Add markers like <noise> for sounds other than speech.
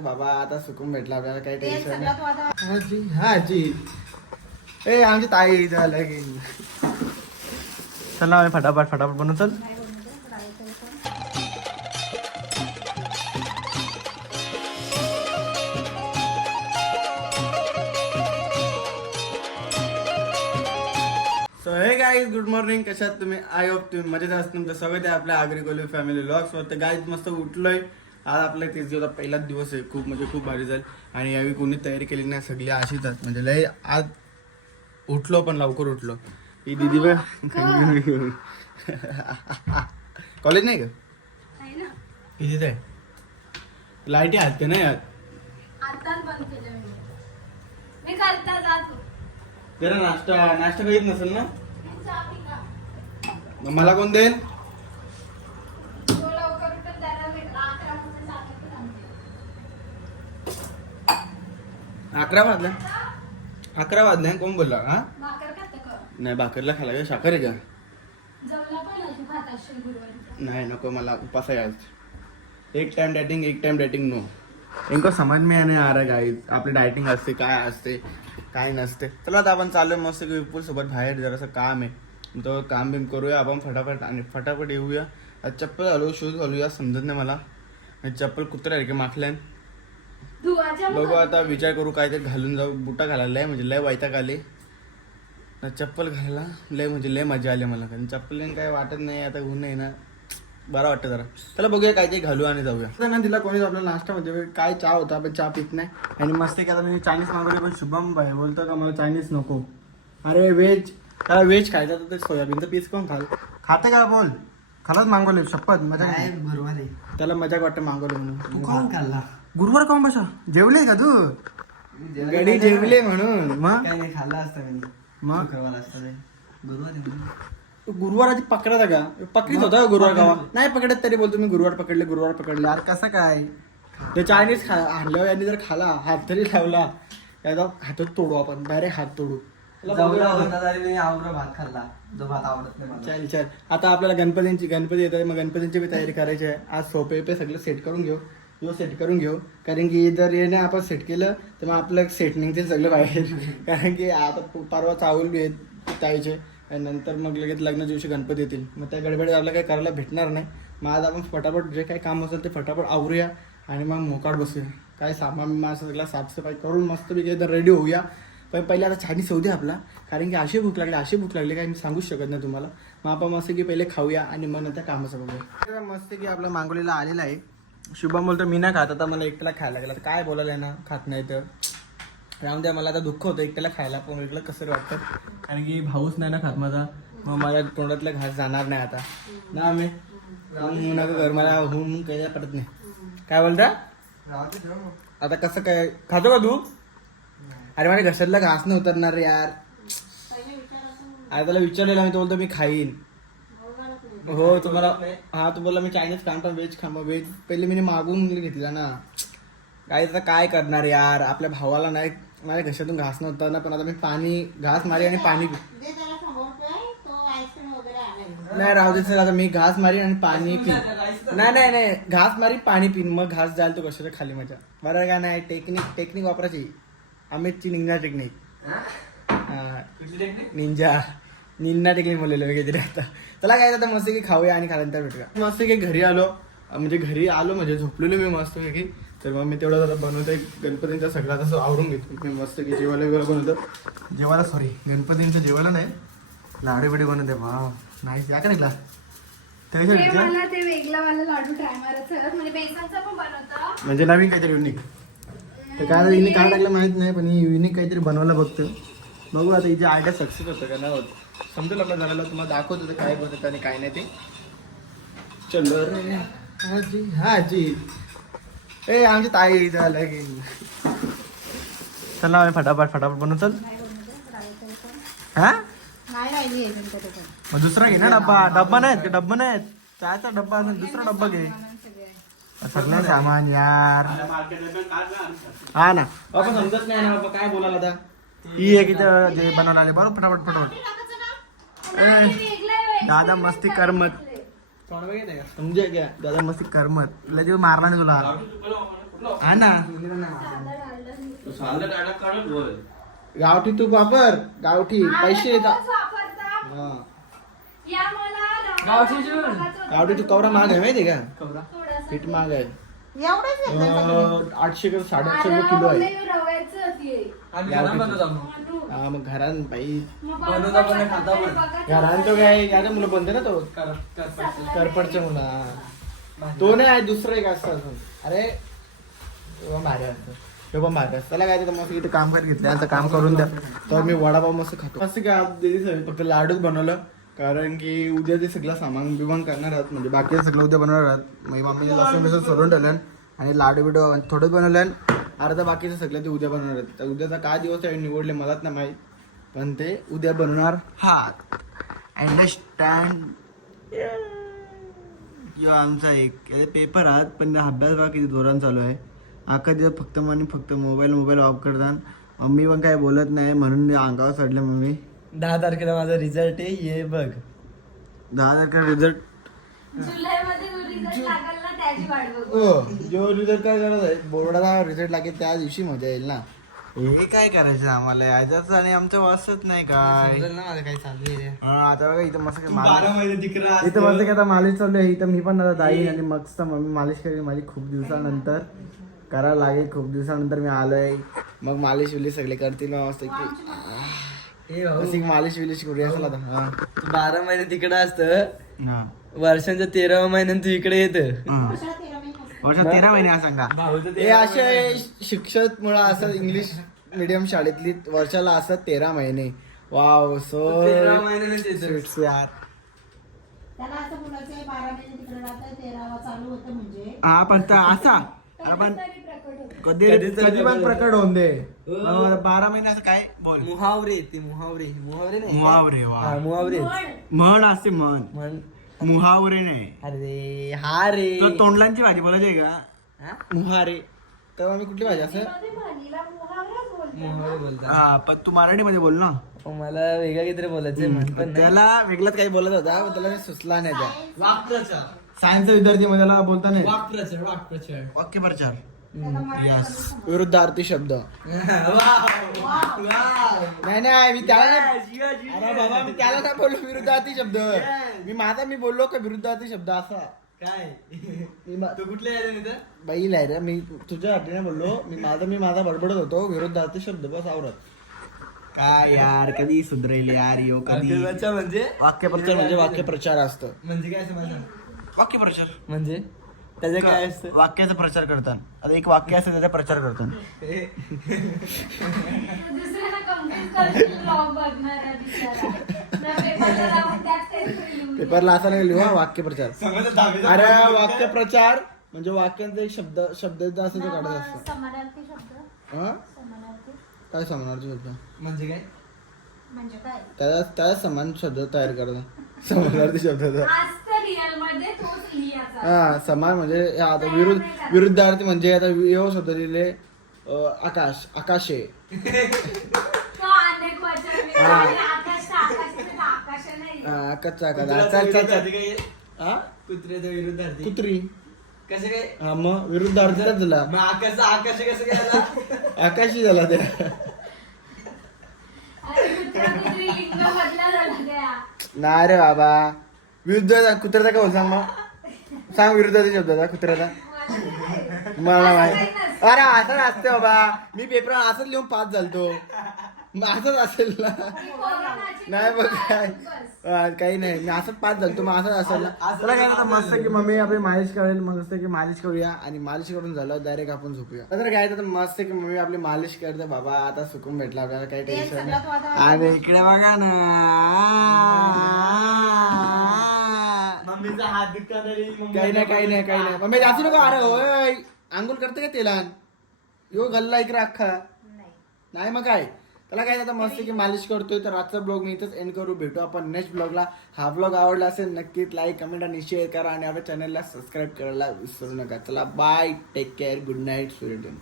बाबा आता सुकून भेटला आपल्याला काही टेन्शन नाही. आजी हा आजी ए आमची ताई की चल ना आम्ही फटाफट फटाफट बनवू चल बनवते, पण. सो हे गाईज गुड मॉर्निंग कशात तुम्ही? आय होप तुम्ही मजेत असता तुमचं स्वागत आहे आपल्या आगरी कोली फॅमिली ब्लॉग्स वर तर गाईज मस्त उठलोय. आज आपला तीस दिवसा पहिलाच दिवस आहे. खूप म्हणजे खूप भारी जाईल आणि यावेळी कोणी तयारी केली नाही सगळी अशीच आहेत. म्हणजे लय आज उठलो पण लवकर उठलो. ही दिदी बघ कॉलेज नाही का? नाही ना. किती आहे. लाईटी आहेत का नाही जातो जरा नाश्ता नाश्ता करीत नसेल ना? मला कोण देईल तो लवकर उठून त्याला भेट अकरा वाजता सांगितलं सांगते. अकरा वाजल्या. अकरा वाजल्या कोण बोलला? हा? नाही भाकरला खाला का साखर आहे का? नाही नको मला उपास आहे आज. एक टाइम डायटिंग एक टाइम डायटिंग नो इनको समज में नाही आ रहा गाईज आपली डायटिंग असते काय असते काय नसते. चला आता आपण चाललोय मस्त की विपुल सोबत बाहेर. जरासं काम आहे. तो काम बिम करूया आपण फटाफट आणि फटाफट येऊया. आज चप्पल घालू शूज घालूया समजत नाही मला. चप्पल कुत्रा आहे की माखल्यान. बघू आता विचार करू काहीतरी घालून जाऊ. बुटा घालायला लय म्हणजे लय वैताग आले. ना चप्पल घालायला लय म्हणजे लय मजा आली मला. कारण चप्पल काय वाटत नाही आता ऊन आहे ना बरं वाटतं जरा. त्याला बघूया काहीतरी घालू आणि जाऊया. ना तिला कोणीच आपल्या नाश्त्यामध्ये काय चहा होता आपण चहा पित नाही. आणि मस्त की आता मी चायनीज मागवली पण शुभम भाई बोलतो का मला चायनीज नको. अरे व्हेज त्याला व्हेज खायचं तर ते सोयाबीनचं पीस कोण खाल. खाते का बोल? खालाच मागवले शपथ मजा काय बरोबर आहे. त्याला मजा वाटतं मागवलं तू म्हणून कोण खाल्ला? गुरुवार कोण बसा? जेवले का तू? गडी जेवले म्हणून. मग? काय नाही खाल्ला असता मी. मग? शुक्रवार असता ते. गुरुवार आहे म्हणून. गुरुवार आधी पकडायचा का? पकडीत होता का गुरुवार गावा नाही पकडत तरी बोलतो मी गुरुवार पकडले गुरुवार पकडले. यार कसं काय? ते चायनीज खा आणल्यावर यांनी जर खाला हात तरी लावला. याचा हातच तोडू आपण डायरेक्ट हात तोडू. जवळ होता तरी मी आवडा भात खाल्ला. जो भात आवडत नाही मला. चल चल. आता आपल्याला गणपतींची गणपती येतात मग गणपतींची बी तयारी करायची आहे. आज सोपे पे सगळं सेट करून घेऊ. यो सेट करून घेऊ. कारण की जर याने आपण सेट केलं तर मग आपलं सेट निघते सगळं बाहेर. <laughs> कारण की आता परवा चावल बी आहेत ताईचे. आणि नंतर मग लगेच लग्नाच्या दिवशी गणपती येतील. मग त्या गडबडीत आपल्याला काही करायला भेटणार नाही. मग आज आपण फटाफट जे काही काम असेल ते फटाफट आवरूया आणि मग मोकाट बसूया. काय सामान बिमान सगळं साफसफाई करून मस्तपैकी तर रेडी होऊया. पण पहिले आता चायनीज होऊ दे आपला. कारण की अशी भूक लागली अशी भूक लागली काय मी सांगूच शकत नाही तुम्हाला. मग आपण मस्त की पहिले खाऊया आणि मग नंतर कामाचं बघूया. मस्त की आपला मागवलेला आलेला आहे. शुभम बोलतो मी ना खात आता मला एकट्याला खायला लागला. काय बोलायला आहे ना खात नाही तर. राहून द्या मला आता दुःख होतं एकट्याला खायला पण एकटं कसं वाटतं? कारण की भाऊच नाही ना खात माझा. मग माझ्या तोंडातला घास जाणार नाही आता. ना आम्ही? हूं नका घर मला होऊन काही पडत नाही. काय बोलता? आता कसं काय? खातो का तू? अरे माझ्या घशातला घास नाही उतरणार यार. अरे त्याला विचारलेलं मी तो बोलतो मी खाईन. हो तुम्हाला हा तू बोलला मी चायनीज खाण पण व्हेज खा मग व्हेज पहिले मी मागून घेतला ना. काय आता काय करणार यार? आपल्या भावाला नाही माझ्या घशातून घास नव्हता ना पण आता मी पाणी घास मारी आणि पाणी नाही राहू दे सर आता मी घास मारी आणि पाणी पी. नाही नाही नाही घास मारी पाणी पिन. मग घास जाईल तो कशाच्या खाली माझ्या. बरोबर का नाही? टेक्निक टेक्निक वापरायची. अमितची निंजा टेक्निक हा? निंजा निन्ना टेक्निक बोललेलं वगैरे आता चला काय आता मस्त की खाऊया आणि खाल्यानंतर भेटूया. मस्त की घरी आलो. म्हणजे घरी आलो म्हणजे झोपलेलो मी मस्त की तर मग मी तेवढं जरा बनवतोय गणपतींचा सगळा तसं आवरून घेतो. मी मस्त की जेवायला वगैरे बनवतो. जेवायला सॉरी गणपतींचं जेवायला नाही. लाडू बिडे बनवते. वा नाही या का निघला? ते त्याच्या मला ते वेगळा वाला लाडू ट्राय मारायचं. म्हणजे बेसनचा पण बनवता. म्हणजे नवीन काहीतरी युनिक तर काय युनिक काय टाकलं माहीत नाही पण ही युनिक काहीतरी बनवायला बघतो बघू आता हिची आयडिया सक्सेस होतं का नाही होत. समजेल आपल्या झालेलं तुम्हाला दाखवतो ते काय बनत आणि काय नाही ते. चलो. रे आजी हा आजी. ए आमची ताई आलं की चला आम्ही फटाफट फटाफट बनवू चल. नाही बनवते. हा मग दुसरा घे ना डब्बा. डब्बा नाहीत का? डब्बा नाहीत? चहाचा डब्बा असेल दुसरा डब्बा घे. सगळे सामान यार. हा ना. बाबा समजत नाही ना बाबा काय बोलायला आता? ही एक इथं जे बनवलं आले बरोबर फटाफट फटाफट. दादा मस्ती करमत. समजे क्या दादा मस्ती करमत. तुला जेव्हा मारला नाही तुला. हा ना. गावठी तूप वापर. गावठी. पैसे येतात. हा. गावठी तूप कवरा महाग आहे माहिती का? थोडंसं पीठ महाग आहे. आठशे का साडेआठशे अरे रुपये किलो आहे. मम्मी. हा मग घरान बाई. बनवता पण? खाता. घरान तो काय आता मुलं बनते ना तो. कर- कर- करपडचे मुलं हा. तो नाही आहे दुसरं एक असतं अजून. अरे तो पण भारी असतं. तो पण भारी असतं. त्याला काय ते मस्त इथे काम करत घेतलं आता काम करून द्या. तर मी वडापाव मस्त खातो. मस्त काय आज दिदी सगळी फक्त लाडूच बनवलं. कारण की उद्या ते सगळं सामान बिमान करणार आहात. म्हणजे बाकी सगळं उद्या बनवणार आहात. माझी मम्मीने लसूण बिसून सोडून ठेवलं आणि लाडू बिडू थोडंच बनवलं अर्धा बाकीचं सगळं ते उद्या बनवणार आहेत. तर उद्याचा काय दिवस आहे निवडले मलाच नाही माहीत. पण ते उद्या बनवणार हात अंडरस्टँड यो आमचा एक पेपर आहात पण अभ्यास बघा किती जोरान चालू आहे. अख्खा दिवस फक्त म्हणे फक्त मोबाईल मोबाईल ऑफ करतात मम्मी पण काय बोलत नाही म्हणून अंगावर चढले मम्मी. दहा तारखेला माझा रिझल्ट आहे ये बघ. दहा तारखेला रिझल्ट जुलैमध्ये जो रिझल्ट लागेल. हो जो रिझल्ट काय करत आहे बोर्डाचा रिझल्ट लागेल त्या दिवशी मजा येईल ना. हे काय करायचं आम्हाला? याच्याच आणि आमचं वाचत नाही काय. काय चालू आहे आता बघा इथं मस्त काय बारा मालिश महिने तिकडं इथं मस्त काय आता मालिश चालू आहे. इथं मी पण आता जाईन आणि मस्त मम्मी मालिश करेन माझी खूप दिवसानंतर. करायला लागेल खूप दिवसानंतर मी आलोय. मग मालिश विलिश सगळे करतील मस्त की मालिश विलिश करूया चला आता. बारा महिने तिकडं असतं. वर्षांच्या तेराव्या महिन्यात तू इकडे येत. हा. तेरा. वर्षात तेरा महिने हा सांगा. हे असे शिक्षक मुळे असं इंग्लिश मीडियम शाळेतली वर्षाला असतात तेरा महिने. वाव सो तेरा महिन्यानेच येतं. यार. त्याला असं बोलायचं आहे बारा महिने तिकडे राहतं तेरावा चालू होतं म्हणजे. हा पण असा. अरे पण तरी कधी कधीच कधी पण प्रकट होऊन दे. हो. बरोबर, बारा महिने असं काय? बोल. मुहावरे ते मुहावरे. मुहावरे नाही. मुहावरे हा वा मुहावरे म्हण असते म्हण. म्हण. मुहावरे नाही अरे हा रे. तर तोंडलांची भाजी बोलायची आहे का? हा? मुहारे तर आम्ही कुठली भाजी असं? बोलतात हा पण तू मराठीमध्ये बोल ना. मला वेगळं काहीतरी बोलायचंय म्हण पण नाही. त्याला वेगळाच काही बोलत होता पण त्याला सुचला नाही त्या. वाक्प्रचार. सायन्सचा विद्यार्थी मध्ये त्याला बोलता नाही. वाक्प्रचार वाक्प्रचार. वाक्य प्रचार. विरुद्धार्थी शब्द. नाही नाही मी त्याला नाही- अरे बाबा मी त्याला काय बोललो विरुद्धार्थी शब्द. मी माझा मी बोललो का विरुद्धार्थी शब्द असा. काय? मी मा- तू कुठले आहे इथं बाई नाही रे मी तुझ्या नाही बोललो. मी माझा मी माझा बडबडत होतो. विरुद्धार्थी शब्द बस आवरत. काय यार कधी सुधरेल यार यो कधी? म्हणजे? वाक्यप्रचार म्हणजे वाक्यप्रचार असतं. म्हणजे काय समजा वाक्यप्रचार. म्हणजे? त्याचं काय असतं? वाक्याचा प्रचार करतात आता एक वाक्य असतं त्याचा प्रचार करतात ब्लॉग बिचारा. पेपरला लावून त्याच काहीतरी लिहून पेपरला असा नाही लिहू हा वाक्यप्रचार समजा दहावीचा अरे वाक्यप्रचार म्हणजे वाक्यांचा एक शब्द शब्द असं तो काढत नाव, असतो समानार्थी शब्द. हा? समानार्थी. काय समानार्थी शब्द? म्हणजे काय? म्हणजे काय? त्याला त्याला समान शब्द तयार करतात. समानार्थी शब्दाचा आज तर रिअलमध्ये तोच लिहायचा हा समान म्हणजे हे आता विरुद्ध विरुद्धार्थी म्हणजे आता यो शब्द लिहिले अं, आकाश आकाशे. हा. आणि आकाश तर आकाश तर आकाश नाही. हा? हा? कुत्र्याचा विरुद्धार्थी. कुत्री. कसं काय? हा मग विरुद्धार्थीच झाला मग आकाश कसं काय आला झाला त्या. नाही रे बाबा. विरुद्ध कुत्र्याचा काय बोल सांग मग. सांग विरुद्धार्थी शब्दाचा कुत्र्याचा मला माहीत अरे असं असते बाबा. मी पेपर असंच लिहून पास झालतो. मग असंच असेल ना. नाही बघ काय. अं, काही नाही. मी असंच पास झालतो. मग असंच असेल ना. असं- त्याला काय आता मस्त की मम्मी आपली मालिश करेल. मस्त की मालिश करूया. आणि मालिश करून झालं डायरेक्ट आपण झोपूया. तर काय तर मस्त की मम्मी आपली मालिश करते. बाबा आता सुकून भेटला. आपल्याला काही ते टेन्शन नाही. आणि इकडे बघा ना. मम्मीचा हात काही नाही काही नाही काही नाही. मम्मी जास्त नको अरे होय आंघोळ करते का तेलान? यो गल्ला इकडे अख्खा. नाही. नाही मग काय? त्याला काय आता मस्त की मालिश करतोय तर आजचा ब्लॉग मी इथंच एंड करू. भेटू आपण नेक्स्ट ब्लॉगला हा ब्लॉग आवडला असेल नक्कीच लाईक कमेंट आणि शेअर करा आणि आपल्या चॅनलला सबस्क्राईब करायला विसरू नका. चला bye take care good night सूर्यडन